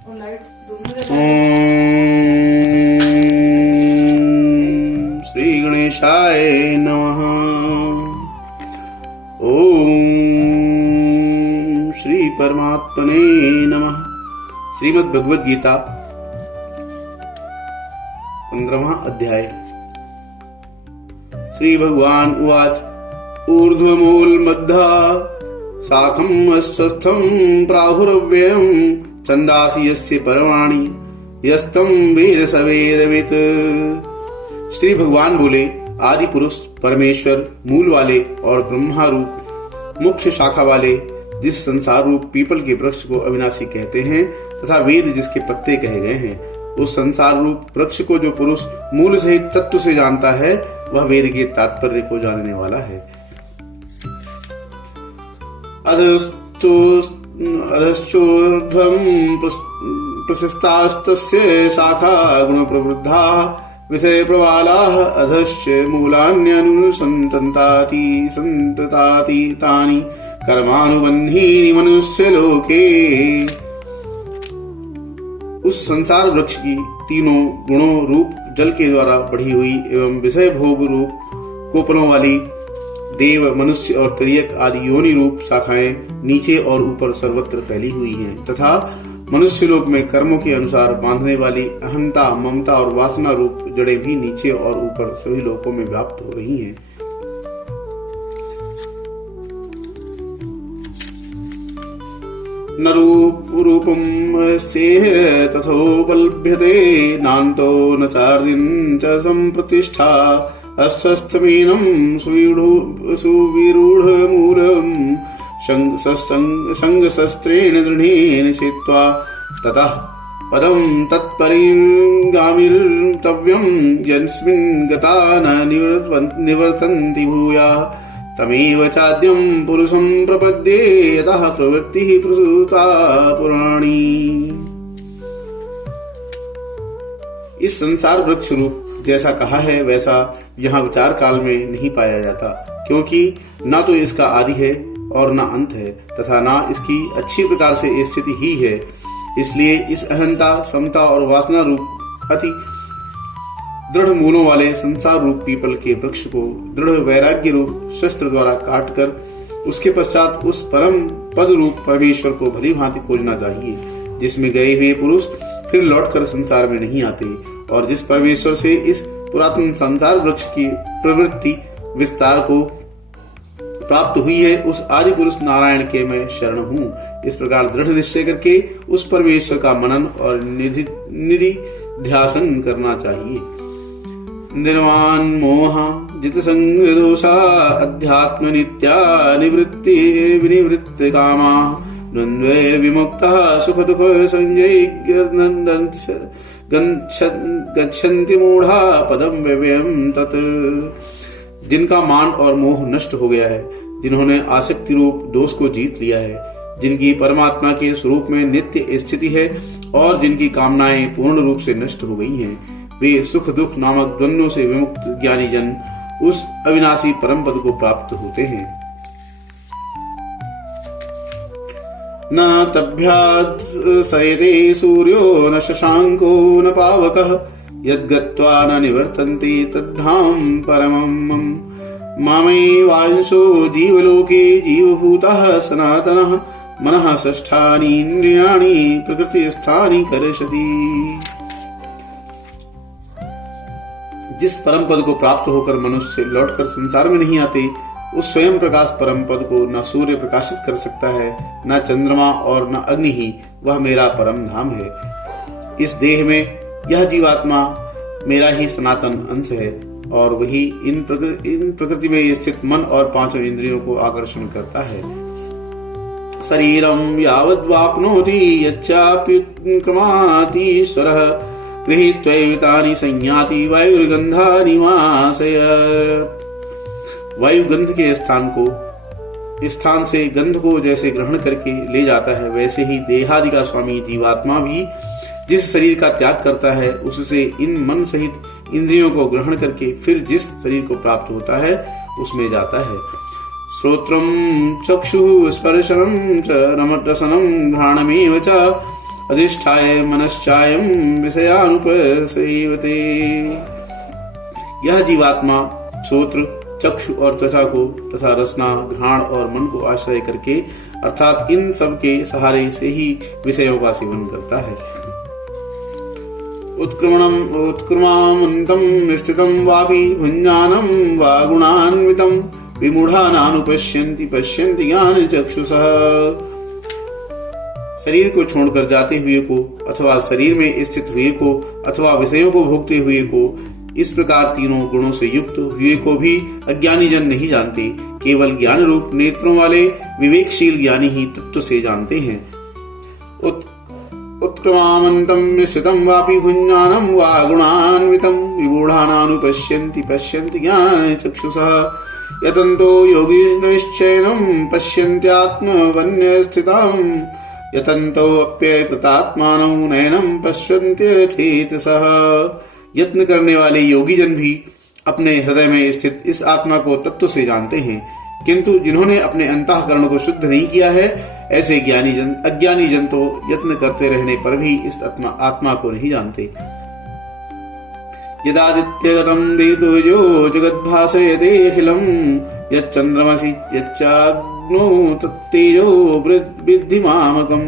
श्री गणेशाय नमः। ओम श्री परमात्मने नमः। श्रीमद् भगवद गीता 15वां अध्याय। श्री भगवान उवाच ऊर्ध्वमूलमध्या शाखम् अस्वस्थं प्राहुरव्ययम् छन्दांसि यस्य पर्वाणि यस्तं वेद स वेदवित्। श्री भगवान बोले, आदि पुरुष परमेश्वर मूल वाले और ब्रह्मा रूप मुख्य शाखा वाले जिस संसार रूप पीपल के वृक्ष को अविनाशी कहते हैं तथा वेद जिसके पत्ते कहे गए हैं, उस संसार रूप वृक्ष को जो पुरुष मूल सहित तत्व से जानता है वह वेद के तात्पर्य को जानने वाला है। अधश्चोर्ध्वं प्रशस्तास्तस्य शाखा गुण प्रवृद्धा विषय प्रवालाः अधश्च मूलान्यनुसन्तन्ताति सन्तताति तानि कर्मानुबन्धीनि मनुष्यलोके। उस संसार वृक्ष की तीनों गुणों रूप जल के द्वारा बढ़ी हुई एवं विषय भोग रूप कोपलों वाली देव मनुष्य और तिर्यक आदि योनि रूप शाखाएं नीचे और ऊपर सर्वत्र फैली हुई हैं तथा मनुष्य लोक में कर्मों के अनुसार बांधने वाली अहंता ममता और वासना रूप जड़ें भी नीचे और ऊपर सभी लोकों में व्याप्त हो रही हैं। न रूपम सेह तथोपलभ्यते नान्तो न चार्दिन च संप्रतिष्ठा अस्थस्थमीनं सुविरूढ़ मूलम संगशस्त्रेण दृढ़ेन छित्त्वा ततः पदं तत्परिगामिर्तव्यं यस्मिन् गता न निवर्तन्ति भूयाः तमेव चाद्यं पुरुषं प्रपद्ये यतः प्रवृत्तिः प्रसूता पुराणी। इस संसार वृक्ष रूप जैसा कहा है वैसा यहाँ विचार काल में नहीं पाया जाता, क्योंकि न तो इसका आदि है और न अंत है तथा न इसकी अच्छी प्रकार से स्थिति ही है। इसलिए इस अहंता समता और वासना रूप अति दृढ़ मूलों वाले संसार रूप पीपल के वृक्ष को दृढ़ वैराग्य रूप शस्त्र द्वारा काटकर उसके पश्चात उस परम पद रूप परमेश्वर को भली भांति खोजना चाहिए, जिसमें गए हुए पुरुष फिर लौटकर संसार में नहीं आते और जिस परमेश्वर से इस पुरातन संसार वृक्ष की प्रवृत्ति विस्तार को प्राप्त हुई है, उस आदि पुरुष नारायण के मैं शरण हूँ। इस प्रकार दृढ़ निश्चय करके उस परमेश्वर का मनन और निधि ध्यासन करना चाहिए। निर्वाण मोह जित संग दोषा अध्यात्म नित्या निवृत्ति विनिवृत्त कामा द्वंद्वे विमुक्तः सुख दुख संजय गच्छन्ति मूढ़ा पदम व्यव्ययम् तत्। जिनका मान और मोह नष्ट हो गया है, जिन्होंने आसक्ति रूप दोष को जीत लिया है, जिनकी परमात्मा के स्वरूप में नित्य स्थिति है और जिनकी कामनाएं पूर्ण रूप से नष्ट हो गई हैं, वे सुख दुख नामक द्वंद्वों से विमुक्त ज्ञानी जन उस अविनाशी परम पद को प्राप्त होते हैं। न तभ्यात् सयते सूर्यो न शशांको न पावकः यद्गत्वा न निवर्तन्ते तद्धाम परमम् मामैवांशो जीवलोके जीवभूतः सनातनः मनः षष्ठानि इन्द्रियाणि प्रकृतिस्थानि कर्षति। जिस परम पद को प्राप्त होकर मनुष्य लौटकर संसार में नहीं आते, उस स्वयं प्रकाश परम पद को न सूर्य प्रकाशित कर सकता है, न चंद्रमा और न अग्नि ही वह मेरा परम धाम है। इस देह में यह जीवात्मा मेरा ही सनातन अंश है और वही इन प्रकृति में स्थित मन और पांचों इंद्रियों को आकर्षण करता है। शरीरम यावद्वाप्नोति यच्चाप्युत्क्रमाति ईश्वरः गृहीत्वैतानि संयाति वायुर्गन्धानि वासयत्। वायु गंध के स्थान से गंध को जैसे ग्रहण करके ले जाता है, वैसे ही देहादि का स्वामी जीवात्मा भी जिस शरीर का त्याग करता है उससे इन मन सहित इंद्रियों को ग्रहण करके फिर जिस शरीर को प्राप्त होता है उसमें जाता है। श्रोत्रम चक्षुः स्पर्शनम च रमरसनम घ्राणमेव च अधिष्ठाय मनश्चायं विषयानुपसेवते। यह जीवात्मा श्रोत्र, चक्षु और त्वचा को तथा रसना, घ्राण और मन को आश्रय करके अर्थात इन सब के सहारे से ही विषयों का सेवन करता है। उत्क्रमणमन्तं स्थितं वापि भुञ्जानं वा गुणान्वितं विमूढानानुपश्यन्ति पश्यन्ति ज्ञानचक्षुषः। शरीर को छोड़कर जाते हुए को अथवा शरीर में स्थित हुए को अथवा विषयों को भोगते हुए को, इस प्रकार तीनों गुणों से युक्त हुए को भी अज्ञानी जन नहीं जानते। केवल ज्ञान रूप नेत्रों वाले विवेकशील ज्ञानी ही तत्व से जानते हैं। उत्क्रमामन्तं स्थितं वापि भुञ्जानं वा गुणान्वितं विमूढानानुपश्यन्ति पश्यन्ति ज्ञानचक्षुषः। यतन्तो योगिनश्चैनं पश्यन्त्यात्मवन्यस्थितं यतन्तोऽप्यकृतात्मानौ नैनं पश्यन्त्यथेतसः। यत्न करने वाले योगी जन भी अपने हृदय में स्थित इस आत्मा को तत्व से जानते हैं, किंतु जिन्होंने अपने अंतःकरण को शुद्ध नहीं किया है, ऐसे अज्ञानी जन तो यत्न करते रहने पर भी इस आत्मा को नहीं जानते। यदादित्यगतं देतुजो जगद्भासयतेऽखिलं यच्चन्द्रमसि यच्चाग्नो तत्तेजो विद्धि मामकम्।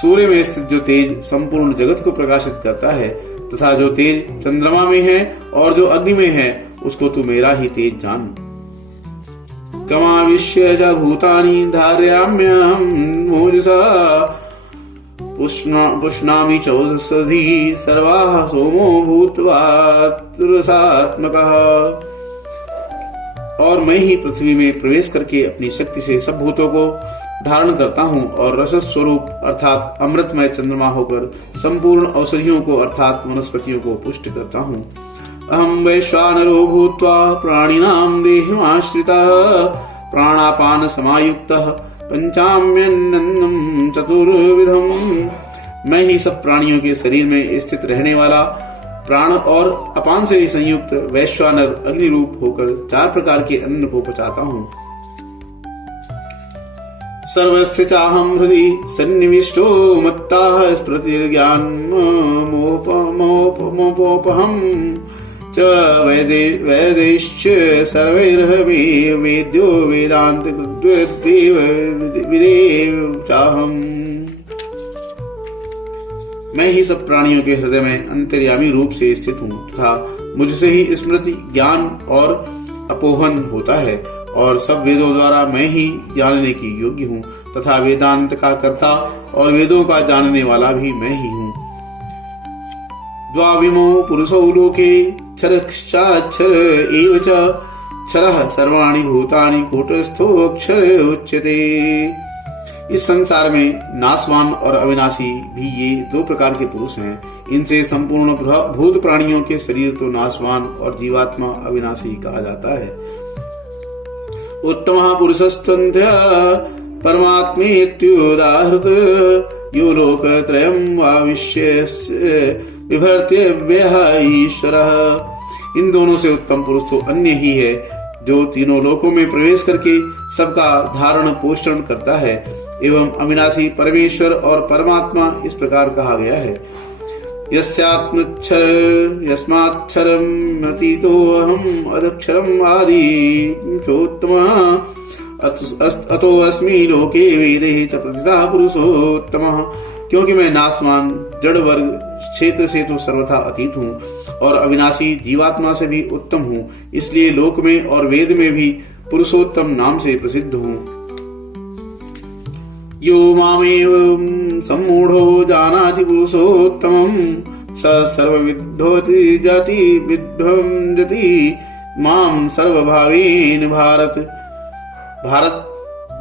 सूर्य में स्थित जो तेज संपूर्ण जगत को प्रकाशित करता है तथा जो तेज चंद्रमा में है और जो अग्नि में है, उसको तू मेरा ही तेज जान। कमाविश्य च भूतानि धारयाम्यहं मोजसा पुष्णामि चौषधि सर्वाः सोमो भूत्वा रसात्मकः। और मैं ही पृथ्वी में प्रवेश करके अपनी शक्ति से सब भूतों को धारण करता हूँ और रस स्वरूप अर्थात अमृतमय चंद्रमा होकर संपूर्ण औषधियों को अर्थात वनस्पतियों को पुष्ट करता हूँ। अहम वैश्वानरो भूत्वा प्राणिनां देहमाश्रितः प्राणापान समायुक्तः पंचाम्यन्नं चतुर्विधम्। मैं ही सब प्राणियों के शरीर में स्थित रहने वाला प्राण और अपान से संयुक्त वैश्वानर अग्नि रूप होकर 4 प्रकार के अन्न को पचाता हूँ। सर्वस्य चाहं हृदि सन्निविष्टो मत्ताः स्मृतिर्ज्ञानमोपहं च वैदैश्च सर्वैर्हवे वेद्यो वेदान्तकृद्वेव विदेव चाहम्। मैं ही सब प्राणियों के हृदय में अंतर्यामी रूप से स्थित हूँ तथा मुझसे ही स्मृति, ज्ञान और अपोहन होता है और सब वेदों द्वारा मैं ही जानने की योग्य हूँ तथा वेदांत का कर्ता और वेदों का जानने वाला भी मैं ही हूँ। द्वाविमो पुरुषो लोके क्षरश्चाक्षर एव च क्षरः सर्वाणि भूतानि कूटस्थोऽक्षर उच्यते। इस संसार में नाशवान और अविनाशी भी ये 2 प्रकार के पुरुष हैं। इनसे संपूर्ण भूत प्राणियों के शरीर तो नाशवान और जीवात्मा अविनाशी कहा जाता है। उत्तमः पुरुषस्तन्त्य परमात्मेत्युदाहृत यो लोकत्रयं वाविश्यस्य विभर्त्यव्यः ईश्वरः। इन दोनों से उत्तम पुरुष तो अन्य ही है, जो तीनों लोकों में प्रवेश करके सबका धारण पोषण करता है एवं अविनाशी परमेश्वर और परमात्मा इस प्रकार कहा गया है। यस्यात्मक्षर यस्माक्षरम् अतीतोऽहम् अदक्षरम् आदि चोत्तमः अतो अस्मि लोके वेदे च प्रतितः पुरुषोत्तमः। क्योंकि मैं नाशवान जड़ वर्ग क्षेत्र से तो सर्वथा अतीत हूँ और अविनाशी जीवात्मा से भी उत्तम हूँ, इसलिए लोक में और वेद में भी पुरुषोत्तम नाम से प्रसिद्ध हूँ। यो मामेव सम्मूढ़ो जानाति पुरुषोत्तमं स सर्वविद्भवति जाति विद्भंजति माम सर्वभावेन भारत।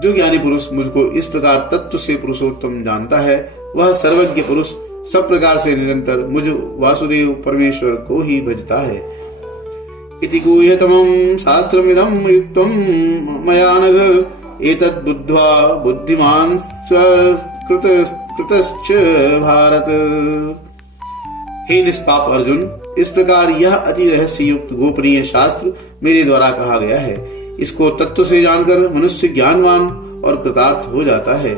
जो ज्ञानी पुरुष मुझको इस प्रकार तत्व से पुरुषोत्तम जानता है, वह सर्वज्ञ पुरुष सब प्रकार से निरंतर मुझ वासुदेव परमेश्वर को ही भजता है। इति गुह्यतमं शास्त्रमिदं युक्तं मया नघ एतद् बुद्ध्वा बुद्धिमान् कृतश्च भारत। हे निष्पाप अर्जुन, इस प्रकार यह अति रहस्य युक्त गोपनीय शास्त्र मेरे द्वारा कहा गया है। इसको तत्व से जानकर मनुष्य ज्ञानवान और कृतार्थ हो जाता है।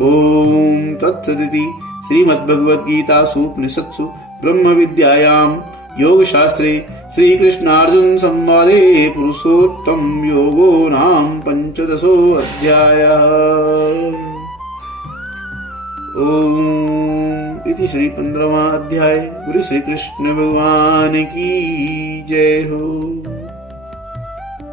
ओम तत्सदिति श्रीमद्भगवद्गीतासूपनिषत्सु ब्रह्मविद्यायां योगशास्त्रे श्रीकृष्णार्जुन संवादे पुरुषोत्तम योगो नाम 15 ओम इति श्री 15वां अध्याय। गुरु श्री कृष्ण भगवान की जय हो।